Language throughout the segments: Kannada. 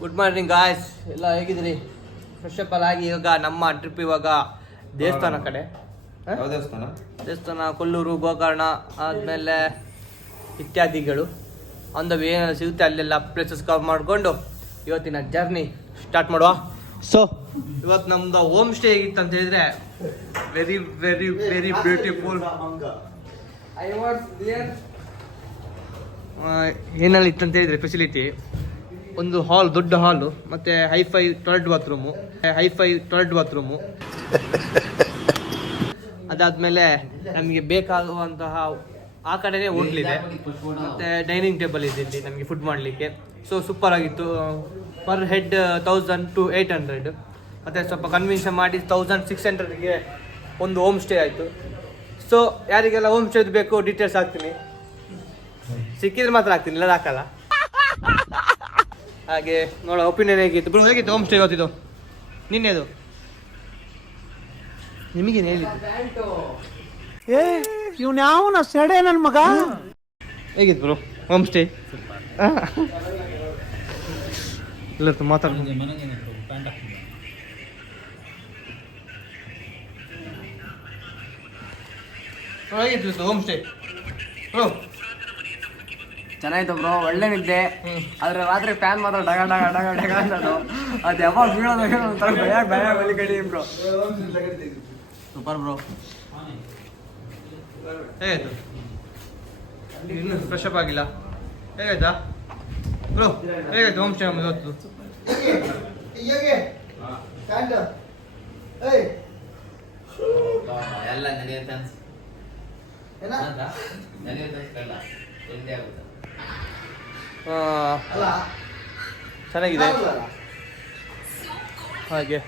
ಗುಡ್ ಮಾರ್ನಿಂಗ್ ಗಾಯ್ಸ್, ಎಲ್ಲ ಹೇಗಿದ್ದೀರಿ? ಫ್ರೆಶ್ ಅಪ್ ಆಗಿ ಇವಾಗ ನಮ್ಮ ಟ್ರಿಪ್ ಇವಾಗ ದೇವಸ್ಥಾನ ಕಡೆ. ದೇವಸ್ಥಾನ ಕೊಲ್ಲೂರು, ಗೋಕರ್ಣ ಆದಮೇಲೆ ಇತ್ಯಾದಿಗಳು ಆನ್ ದ ವೇ ಏನೆಲ್ಲ ಸಿಗುತ್ತೆ ಅಲ್ಲೆಲ್ಲ ಪ್ಲೇಸಸ್ ಕವರ್ ಮಾಡಿಕೊಂಡು ಇವತ್ತಿನ ಜರ್ನಿ ಸ್ಟಾರ್ಟ್ ಮಾಡುವ. ಸೊ ಇವತ್ತು ನಮ್ದು ಹೋಮ್ ಸ್ಟೇ ಹೇಗಿತ್ತು ಅಂತ ಹೇಳಿದ್ರೆ ವೆರಿ ವೆರಿ ವೆರಿ ಬ್ಯೂಟಿಫುಲ್. ಏನೆಲ್ಲ ಇತ್ತು ಅಂತ ಹೇಳಿದ್ರೆ ಫೆಸಿಲಿಟಿ, ಒಂದು ಹಾಲ್, ದೊಡ್ಡ ಹಾಲು, ಮತ್ತೆ ಹೈಫೈ ಟಾಯ್ಲೆಟ್ ಬಾತ್ರೂಮು. ಅದಾದ್ಮೇಲೆ ನಮಗೆ ಬೇಕಾಗುವಂತಹ ಆ ಕಡೆನೇ ಹೋಟ್ಲಿದೆ, ಮತ್ತೆ ಡೈನಿಂಗ್ ಟೇಬಲ್ ಇದೆ ಇಲ್ಲಿ ನಮಗೆ ಫುಡ್ ಮಾಡಲಿಕ್ಕೆ. ಸೊ ಸೂಪರ್ ಆಗಿತ್ತು. ಪರ್ ಹೆಡ್ 1000 to 800, ಮತ್ತೆ ಸ್ವಲ್ಪ ಕನ್ವಿನ್ಷನ್ ಮಾಡಿ 1600ಗೆ ಒಂದು ಹೋಮ್ ಸ್ಟೇ ಆಯಿತು. ಸೊ ಯಾರಿಗೆಲ್ಲ ಹೋಮ್ ಸ್ಟೇ ಬೇಕು ಡೀಟೇಲ್ಸ್ ಹಾಕ್ತೀನಿ, ಸಿಕ್ಕಿದ್ರೆ ಮಾತ್ರ ಹಾಕ್ತೀನಿ, ಇಲ್ಲ ಹಾಕಲ್ಲ. ಹಾಗೆ ನೋಡೋ ಒಪಿನಿಯನ್ ಹೇಗಿತ್ತು ಬ್ರೋ? ಹೇಗಿತ್ತು ಹೋಮ್ ಸ್ಟೇ ಇವತ್ತಿದ್ದು? ನಿನ್ನೆದು ನಿಮಗೇನು ಹೇಳಿದ್ದು? ಇವ್ನ್ಯಾವನ ಸೆಡೆ ನನ್ನ ಮಗ. ಹೇಗಿತ್ತು ಬ್ರೋ ಹೋಮ್ ಸ್ಟೇ? ಇಲ್ಲ ಮಾತಾಡ್ತೀನಿ. ಹೇಗಿತ್ತು ಹೋಮ್ ಸ್ಟೇ ಬ್ರೋ? ಚೆನ್ನಾಗಿತ್ತು ಬ್ರೋ, ಒಳ್ಳೆ ನಿದ್ದೆ. ಆದ್ರೆ ರಾತ್ರಿ ಫ್ಯಾನ್ ಮಾತ್ರ ಡಗ ಡಗ ಡಗ ಡಗ ಅನ್ನೋದು, ಅದು ಯಾವಾಗ ಬೀಳೋದು ಒಂಥರ ಭಯ ಬಲಿ ಕಡಿ ಬ್ರೋ. Super bro. ಹೇಗಾಯ್ತು? ಇನ್ನೂ ಫ್ರೆಶ್ ಅಪ್ ಆಗಿಲ್ಲ. ಹೇಗಾಯ್ತಾ ಬ್ರೋ? ಹೇಗಾಯ್ತು ಹೋಮ್ ಸ್ಟೇ ನಮ್ಮದು ಇವತ್ತು? ಎಲ್ಲ ನಡೆಯುತ್ತೆ ಚೆನ್ನಾಗಿದೆ. ಹಾಗೆ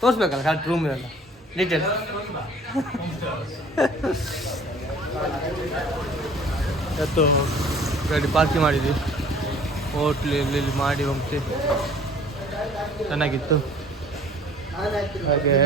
ತೋರಿಸ್ಬೇಕಲ್ಲ ಕರೆಕ್ಟ್ ರೂಮ್ ಇರಲ್ಲ ಡೀಟೇಲ್ಸ್. ಇವತ್ತು ಗಾಡಿ ಪಾರ್ಕಿಂಗ್ ಮಾಡಿದ್ವಿ ಹೋಟ್ಲಲ್ಲಿ ಮಾಡಿ ಹೋಗ್ತಿ, ಚೆನ್ನಾಗಿತ್ತು. ಹಾಗೆ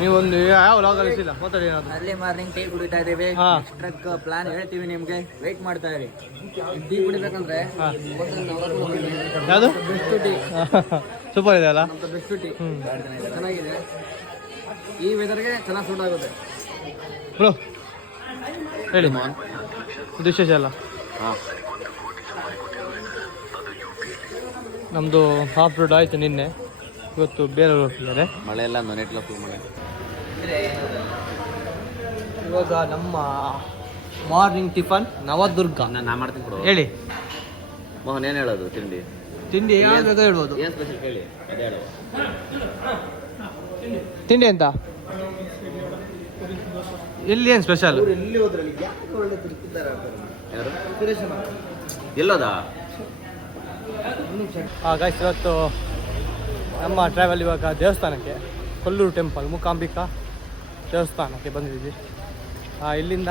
ನೀವೊಂದು ಯಾವ ಲಾಗಲ್ಲಿ ಇಲ್ಲ ಮಾತಾಡಿ. ಅರ್ಲಿ ಮಾರ್ನಿಂಗ್ ಟೀ ಕುಡಿತಾ ಇದ್ದೀವಿ. ಟ್ರಕ್ ಪ್ಲಾನ್ ಹೇಳ್ತೀವಿ ನಿಮ್ಗೆ, ವೇಟ್ ಮಾಡ್ತಾ ಇರಿ. ಟೀ ಕುಡಿಬೇಕಂದ್ರೆ ಯಾವುದು ಬೆಸ್ಟ್ ಟೀ, ಸೂಪರ್ ಇದೆ ಅಲ್ಲ? ಬೆಸ್ಟ್ ಟೀ ಚೆನ್ನಾಗಿದೆ. ಈ ವೆದರ್ಗೆ ಚೆನ್ನಾಗಿ ಸೂಟ್ ಆಗುತ್ತೆ ಬ್ರೋ. ಹೇಳಿ ವಿಶೇಷ ಅಲ್ಲ? ನಮ್ಮದು ಹಾಫ್ ರೋಡ್ ಆಯಿತು ನಿನ್ನೆ, ಇವತ್ತು ಬೇರೆ ಹೋಗ್ತಿದ್ದಾರೆ. ಮಳೆ ಎಲ್ಲ ನೆಟ್ಲ ಫುಲ್ ಮಳೆ. ಇವಾಗ ನಮ್ಮ ಮಾರ್ನಿಂಗ್ ಟಿಫನ್ ನವದುರ್ಗ. ನಾ ಮಾಡ್ತೀನಿ ಕೊಡು. ಹೇಳಿ ಮೋಹನ್, ಏನು ಹೇಳೋದು? ತಿಂಡಿ ಯಾವಾಗ ಹೇಳ್ಬೋದು? ಏನು ಸ್ಪೆಷಲ್ ಕೇಳಿ, ಅದೇ ಹೇಳುವ. ತಿಂಡಿ ಅಂತ ಎಲ್ಲಿ ಏನು ಸ್ಪೆಷಲ್? ಯಾರು ಎಲ್ಲೋದಾ? ಗಾಯ್ಸ್, ಇವತ್ತು ನಮ್ಮ ಟ್ರಾವೆಲ್ ಇವಾಗ ದೇವಸ್ಥಾನಕ್ಕೆ, ಕೊಲ್ಲೂರು ಟೆಂಪಲ್, ಮೂಕಾಂಬಿಕಾ ದೇವಸ್ಥಾನಕ್ಕೆ ಬಂದಿದ್ದೀವಿ. ಇಲ್ಲಿಂದ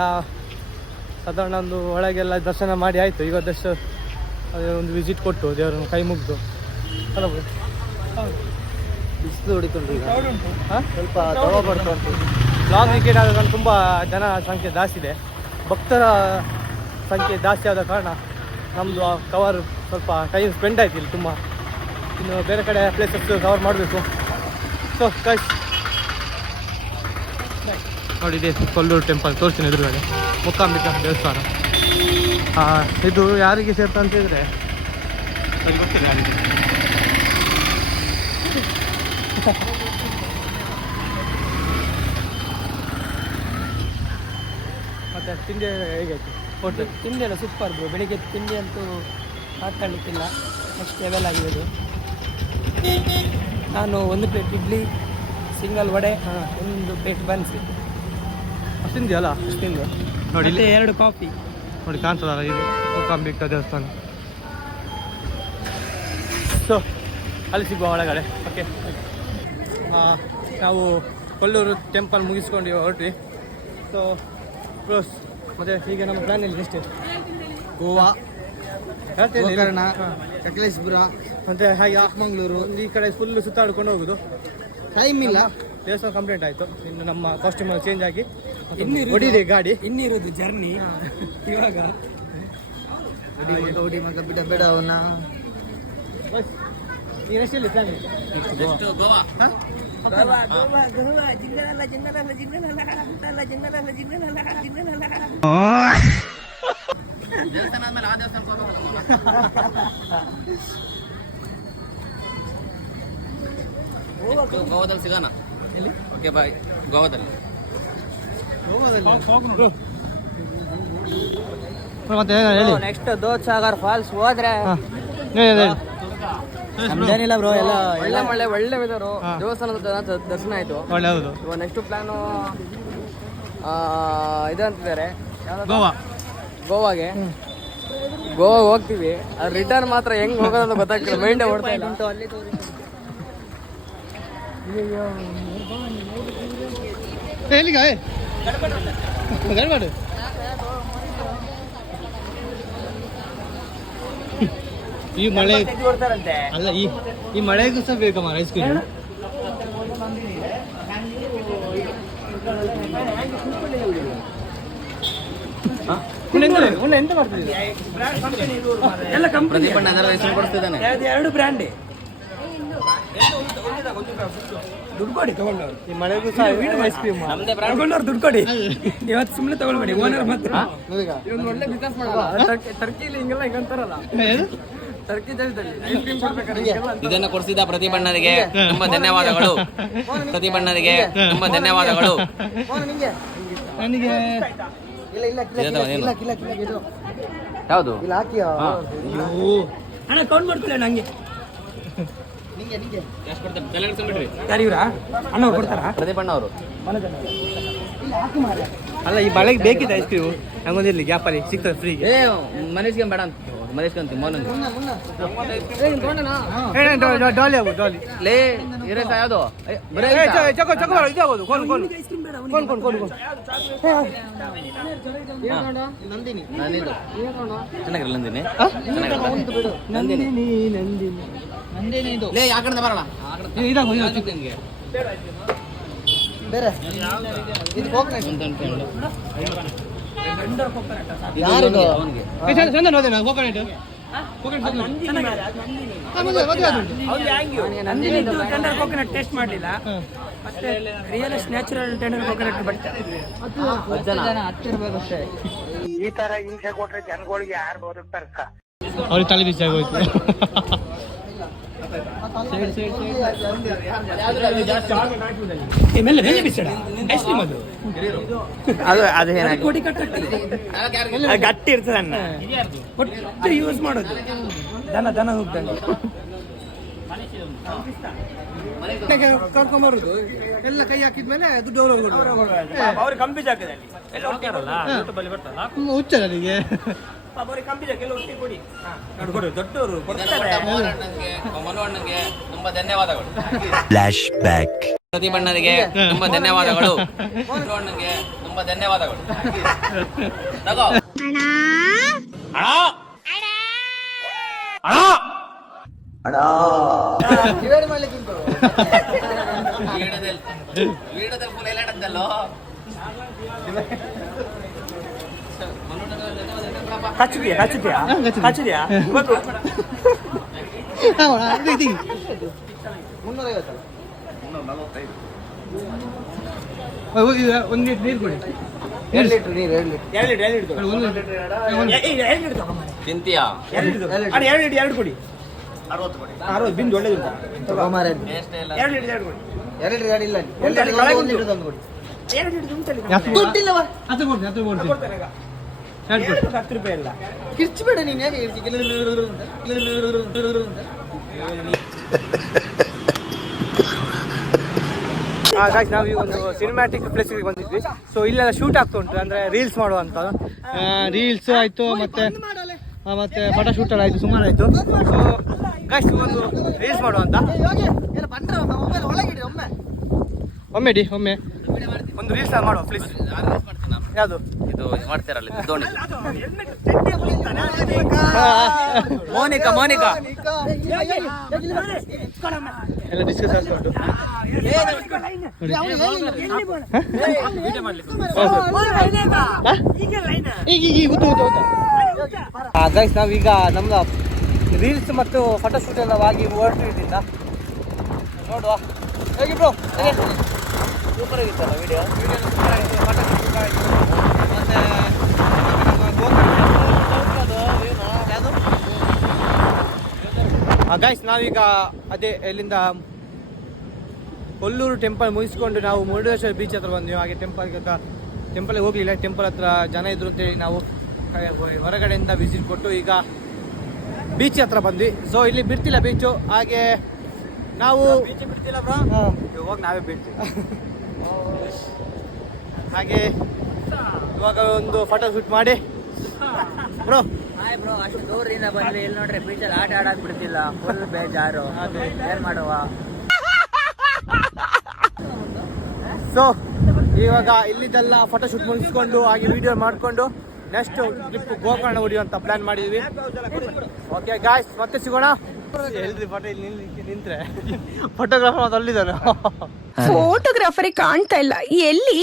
ಸಾಧಾರಣ ಒಂದು ಒಳಗೆಲ್ಲ ದರ್ಶನ ಮಾಡಿ ಆಯಿತು. ಈಗ ಒಂದು ವಿಸಿಟ್ ಕೊಟ್ಟು ದೇವರನ್ನು ಕೈ ಮುಗಿದು ಬಿಸಿಲು ಹೊಡಿಕೊಂಡು ಸ್ವಲ್ಪ ತವ ಬರ್ತಾ ಉಂಟು. ಲಾಂಗ್ ವಿಕೆಟ್ ಆದ ಕಾರಣ ತುಂಬ ಜನ ಸಂಖ್ಯೆ ಜಾಸ್ತಿ ಇದೆ, ಭಕ್ತರ ಸಂಖ್ಯೆ ಜಾಸ್ತಿ ಆದ ಕಾರಣ ನಮ್ಮದು ಕವರ್ ಸ್ವಲ್ಪ ಟೈಮ್ ಸ್ಪೆಂಡ್ ಆಯ್ತು ಇಲ್ಲಿ ತುಂಬ. ಇನ್ನು ಬೇರೆ ಕಡೆ ಪ್ಲೇಸಸ್ ಕವರ್ ಮಾಡಬೇಕು. ಸೊ ಗೈಸ್ ನೋಡಿ, ಇದೆ ಕೊಲ್ಲೂರು ಟೆಂಪಲ್, ತೋರಿಸ್ತೀನಿ ಎದುರುಗಡೆ ಮೂಕಾಂಬಿಕಾ ದೇವಸ್ಥಾನ. ಇದು ಯಾರಿಗೆ ಸೇರ್ತಾ ಅಂತ ಹೇಳಿದ್ರೆ ಅಲ್ಲಿ ಗೊತ್ತಿಲ್ಲ ಯಾರಿಗೆ. ಮತ್ತು ತಿಂಡಿ ಹೇಗಾಯ್ತು ಹೋಟೆಲ್? ತಿಂಡಿ ಎಲ್ಲ ಸೂಪರ್ ಬ್ರೋ. ಬೆಳಿಗ್ಗೆ ತಿಂಡಿ ಅಂತೂ ಮಾತಾಡಲಿಕ್ಕಿಲ್ಲ, ನೆಕ್ಸ್ಟ್ ಲೆವೆಲ್ ಆಗಿರೋದು. ನಾನು 1 plate idli, single vada, 1 plate buns ಅಷ್ಟು ತಿಂದಿಯಲ್ಲ? ಅಷ್ಟು ತಿಂದು ನೋಡಿ ಇಲ್ಲಿ 2 ಕಾಫಿ. ನೋಡಿ ಕಾಣ್ತದಲ್ಲ, ಇದು ಮೂಕಾಂಬಿಕಾ ದೇವಸ್ಥಾನ. ಸೊ ಅಲ್ಲಿ ಸಿಗುವ ಒಳಗಡೆ. ಓಕೆ, ನಾವು ಕೊಲ್ಲೂರು ಟೆಂಪಲ್ ಮುಗಿಸ್ಕೊಂಡು ಹೊರಟ್ವಿ. So close. ಮತ್ತು ಹೀಗೆ ನಮ್ಮ ಪ್ಲ್ಯಾನಲ್ಲಿ ಎಷ್ಟು ಗೋವಾ, ಗೋಕರ್ಣ, ಸಕಲೇಶ್ಪುರ, ಮತ್ತು ಹಾಗೆ ಮಂಗಳೂರು, ಈ ಕಡೆ ಫುಲ್ಲು ಸುತ್ತಾಡ್ಕೊಂಡು ಹೋಗೋದು. ಟೈಮ್ ಇಲ್ಲ. ದೇವಸ್ಥಾನ ಕಂಪ್ಲೀಟ್ ಆಯಿತು. ಇನ್ನು ನಮ್ಮ ಕಾಸ್ಟ್ಯೂಮ್ ಚೇಂಜ್ ಆಗಿ ಹೊಡಿದೆ ಗಾಡಿ. ಇನ್ನಿರೋದು ಜರ್ನಿ ಇವಾಗ ಹೊಡಿ ಮಗ ಬಿಡ ಬೇಡ ಅವನ್ನ. ಗೋವಾ ದೇವಸ್ಥಾನ ಆದ್ಮೇಲೆ ಆ ದೇವಸ್ಥಾನಕ್ಕೆ ಹೋಗ್ಬೇಕಲ್ಲ. ಗೋವಾದಲ್ಲಿ ಸಿಗೋಣ. Okay bye. ಗೋವಾದಲ್ಲಿ ಮತ್ತೆ ಹೇಳಿ. ನೆಕ್ಸ್ಟ್ ದೂದ್ಸಾಗರ್ ಫಾಲ್ಸ್ ಹೋದ್ರೆ ನಮ್ದೇನಿಲ್ಲ ಬ್ರೋ, ಎಲ್ಲ ಒಳ್ಳೆ ವೆದರು. ದೇವಸ್ಥಾನದ ದರ್ಶನ ಆಯ್ತು. ಒಳ್ಳೆಯದು. ಇವಾಗ ನೆಕ್ಸ್ಟ್ ಪ್ಲಾನು ಇದು ಅಂತಿದ್ದಾರೆ, ಗೋವಾಗೆ ಹೋಗ್ತೀವಿ. ಅದು ರಿಟರ್ನ್ ಮಾತ್ರ ಹೆಂಗ್ ಹೋಗೋದಂತ ಗೊತ್ತಾಗ್ತಿಲ್ಲ, ಮೈಂಡ್ ಓಡ್ತಾ ಇಲ್ಲ. ಈ ಮಳೆ ಅಲ್ಲ, ಈ ಮಳೆಗೂ ಸಹ ಬೇಕಮ್ಮ ಐಸ್ ಕ್ರೀಮ್. ಎಂತ ಮಾಡ್ತಿದ್ದೀವಿ ಎಲ್ಲ ಪ್ರದೀಪಣ್ಣ ಹೆಸರು ಕೊಡ್ತಿದ್ದಾನೆ. ಎರಡು ಬ್ರ್ಯಾಂಡ್ ದುಡ್ಡು ಕೊಡಿ ತಗೊಂಡವ್ರು. ಈ ಮಳೆಗೂ ಸಹ ಐಸ್ ಕ್ರೀಮ್ ನಮ್ದೇ ತಗೊಂಡವ್ರು ದುಡ್ಡು ಕೊಡಿ. ಇವತ್ತು ಸುಮ್ಮನೆ ತಗೊಳ್ಬೇಡಿ, ಓನರ್ ಮಾತ್ರ. ಇದೊಂದು ಒಳ್ಳೆ ಬಿಸ್ನೆಸ್ ಮಾಡೋಲ್ಲ. ಟರ್ಕಿಲಿ ಹಿಂಗೆಲ್ಲ ಹಿಂಗಂತಾರಲ್ಲ, ಟರ್ಕಿ ದೇಶದಲ್ಲಿ ಐಸ್ ಕ್ರೀಮ್ ಕೊಡ್ಬೇಕಾದ್ರೆ ಇದನ್ನ ಕೊಡಿಸಿದ ಪ್ರತಿಭಣ್ಣನಿಗೆ ತುಂಬಾ ಧನ್ಯವಾದಗಳು. ಪ್ರತಿಭಣ್ಣನಿಗೆ ತುಂಬಾ ಧನ್ಯವಾದಗಳು. ನನಗೆ ಯಾವುದು ಅಣ್ಣ ಕೌಂಟ್ ಮಾಡ್ತಿಲ್ಲ ನಂಗೆ. ಯಾರು ಇವ್ರಾ? ಅಣ್ಣ ಕೊಡ್ತಾರಾ? ಪ್ರತಿಭಣ್ಣ ಅವರು. ಅಲ್ಲ, ಈ ಮಳೆಗೆ ಬೇಕಿತ್ತು ಐಸ್ ಕ್ರೀಮ್. ನಂಗೊಂದಿರ್ಲಿ ಗ್ಯಾಪಲ್ಲಿ ಸಿಗ್ತದೆ ಫ್ರೀಗೆ. ಮನೇಶ್ಗೆ ಬೇಡ ಅಂತ ಮನೇಶ್ಕಂತ ಮೋನನ್ ಡಾಲಿ ಆಗು ಡಾಲಿ. ಲೇ ಇರೇಸ ಯಾವುದು ಬರೇ ನಂದಿನಿ. ನಾನಿದು ಚೆನ್ನಾಗಿರಲ್ಲ ನಂದಿನಿ. ನಂದಿನಿ ನಂದಿನಿ ಇದು ಲೇ ಆ ಕಡೆ ಬರೋಣ. ಇದಾಗು ನಿನ್ಗೆ ಬೇರೆ ಇದು ಕೋಕೋನಟ್. ಯಾರಿದು ಅವನಿಗೆ ಚಂದನ್ ಹೋದೆ ನಾನು ಕೋಕೋನಟ್. ಟೆಂಡರ್ ಕೋಕೋನಟ್ ಟೇಸ್ಟ್ ಮಾಡಲಿಲ್ಲ. ಮತ್ತೆ real natural tender coconut but ಹತ್ತಿರಬೇಕಷ್ಟೇ. ಈ ತರ ಹಿಂಸೆ ಕೊಟ್ರೆ ಜನಗಳಿಗೆ ಯಾರು ಬದುಕ್ತಾರಕ್ಕ? ಅವ್ರಿಗೆ ತಲೆ ಬಿಸಿ ಆಗೋಯ್ತು. ಮೇಲೆ ಮೇಲೆ ಬಿಸಿಡ ಐಸ್ ಕ್ರೀಮ್ ಅದು ಅದು ಏನಾಗಿ ಕೋಟಿ ಗಟ್ಟಿ ಇರ್ತದೆ ಅನ್ನ ಒಟ್ಟು ಯೂಸ್ ಮಾಡೋದು. ದನ ಹೋಗ್ದಂಗೆ ಕರ್ಕೊಂಬರುದು ಎಲ್ಲ ಕೈ ಹಾಕಿದ್ಮೇಲೆ ದುಡ್ಡು ಅವ್ರು ಕಂಪಿ ಜಾಗದಲ್ಲಿ ಎಲ್ಲ ಹೋಗ್ತಾರಲ್ಲ ಹುಚ್ಚಲ್ಲ ನನಗೆ. ಅವ್ರಿಗೆ ಕಂಪಿ ಜಾಗ ಎಲ್ಲ ಒಟ್ಟಿಗೆ ಕೊಡಿ. ದೊಡ್ಡವರು ಮನೋಣ್ಣನಿಗೆ ತುಂಬಾ ಧನ್ಯವಾದಗಳು. ಪ್ರತಿಭಣ್ಣನಿಗೆ ತುಂಬಾ ಧನ್ಯವಾದಗಳು. ಮನೋಣ್ಣನಿಗೆ ತುಂಬಾ ಧನ್ಯವಾದಗಳು. ತಗೋ ವೀಡದಲ್ಲಿ ಫುಲ್ ಎಲ್ಲ ಇಡದ್ದಲ್ಲೋ. ಹಚ್ಚಿದ್ಯಾ ಇವತ್ತು 345. ಒಂದು ಲೀಟರ್ ನೀರು ಕೊಡಿ. 2 ಲೀಟರ್ ನೀರು. 2 ಲೀಟರ್ ತಿಂತೀಯಾ? 2 ಲೀಟರ್ ಕೊಡಿ. 60 ಬಿಂದು ಒಳ್ಳೇದು. 2 ಲೀಟರ್ ಕೊಡಿ. 2 ಲೀಟರ್ ಇಲ್ಲ. 2 ಲೀಟರ್ ತಂದು ಕೊಡಿ. 2 ಲೀಟರ್ ಉಂಟಲ್ಲಿ ದುಡ್ಡಿಲ್ಲವಾ? ಅದು ಕೊಡ್ತೀನಿ. 10 ರೂಪಾಯಿ ಇಲ್ಲ. ಕಿರ್ಚಬೇಡ ನೀನು. ಯಾಕೆ ನಾವು ಈ ಒಂದು ಸಿನಿಮ್ಯಾಟಿಕ್ ಪ್ಲೇಸಿಗೆ ಬಂದಿದ್ವಿ. ಸೊ ಇಲ್ಲೆಲ್ಲ ಶೂಟ್ ಆಗ್ತಾ ಉಂಟು, ಅಂದರೆ ರೀಲ್ಸ್ ಮಾಡುವಂಥ. ರೀಲ್ಸ್ ಆಯಿತು, ಮತ್ತೆ ಫೋಟೋ ಶೂಟ್ ಆಯಿತು, ಸುಮಾರು ಆಯಿತು. ಸೊ ಗಾಯ್ಸ್ ಒಂದು ರೀಲ್ಸ್ ಮಾಡುವಂಥ. ಒಮ್ಮೆ ಒಂದು ರೀಲ್ಸ್ ಮಾಡುವ ಪ್ಲೀಸ್. ಯಾವುದು ಇದು ಮಾಡ್ತಾರಲ್ಲ ಧೋನಿ. ಮೋನಿಕಾ ಎಲ್ಲ ಡಿಸ್ಕಸ್ ಆಗ್ತಾ ಉಂಟು. ಗೈಸ್ ನಾವೀಗ ನಮ್ದು ರೀಲ್ಸ್ ಮತ್ತು ಫೋಟೋಶೂಟ್ ಎಲ್ಲ ಆಗಿ ಹೊರಟಿದ್ದಿಂದ ನೋಡುವ ಹೇಗೆ ಬ್ರೋ ಸೂಪರ್ ಆಗಿತ್ತಲ್ಲ ವಿಡಿಯೋ ಸೂಪರ್ ಆಯಿತು ಫೋಟೋಶೂಟ್ ಸೂಪರ್ ಆಯಿತು ಮತ್ತು ಗೈಸ್ ನಾವೀಗ ಅದೇ ಎಲ್ಲಿಂದ ಕೊಲ್ಲೂರು ಟೆಂಪಲ್ ಮುಗಿಸ್ಕೊಂಡು ನಾವು ಮುರುಡೇಶ್ವರ ಬೀಚ್ ಹತ್ರ ಬಂದ್ವಿ. ಹಾಗೆ ಟೆಂಪಲ್ಗೆ ಹೋಗಲಿಲ್ಲ, ಟೆಂಪಲ್ ಹತ್ರ ಜನ ಇದ್ರು ಅಂತೇಳಿ ನಾವು ಹೊರಗಡೆಯಿಂದ ವಿಸಿಟ್ ಕೊಟ್ಟು ಈಗ ಬೀಚ್ ಹತ್ರ ಬಂದ್ವಿ. ಸೊ ಇಲ್ಲಿ ಬಿಡ್ತಿಲ್ಲ ಬೀಚು, ಹಾಗೆ ನಾವು ಬೀಚ್ ಬಿಡ್ತಿಲ್ಲ ಬ್ರೋ, ಹೋಗಿ ನಾವೇ ಬಿಡ್ತೀವಿ. ಹಾಗೆ ಇವಾಗ ಒಂದು ಫೋಟೋ ಶೂಟ್ ಮಾಡಿ ಬ್ರೋ. ಹಾಯ್ ಬ್ರೋ, ಅಷ್ಟು ದೂರದಿಂದ ಬಂದ್ವಿ. ಇಲ್ಲಿ ನೋಡ್ರಿ ಬೀಚಲ್ಲಿ ಆಟ ಆಡಕ್ ಬಿಡ್ತಿಲ್ಲ, ಫುಲ್ ಬೇಜಾರು. ಏನ್ ಮಾಡುವ? ಸೊ ಇವಾಗ ಇಲ್ಲಿದ್ದೆಲ್ಲ ಫೋಟೋ ಶೂಟ್ ಮುಗಿಸ್ಕೊಂಡು ಹಾಗೆ ವಿಡಿಯೋ ಮಾಡಿಕೊಂಡು ನೆಕ್ಸ್ಟ್ ಟ್ರಿಪ್ ಗೋಕರ್ಣ ಹೊಡಿಯುವಂತ ಪ್ಲಾನ್ ಮಾಡಿದ್ವಿ. ಓಕೆ ಗಾಯ್ಸ್, ಮತ್ತೆ ಸಿಗೋಣ. ಎಲ್ರಿ ಫೋಟೋ ಇಲ್ಲಿ ನಿಂತ್ರೆ ಫೋಟೋಗ್ರಾಫರ್ ಮತ್ತೆ ಅಲ್ಲಿದ್ದಾನೆ. ಫೋಟೋಗ್ರಾಫರೇ ಕಾಣ್ತಾ ಇಲ್ಲ ಎಲ್ಲಿ?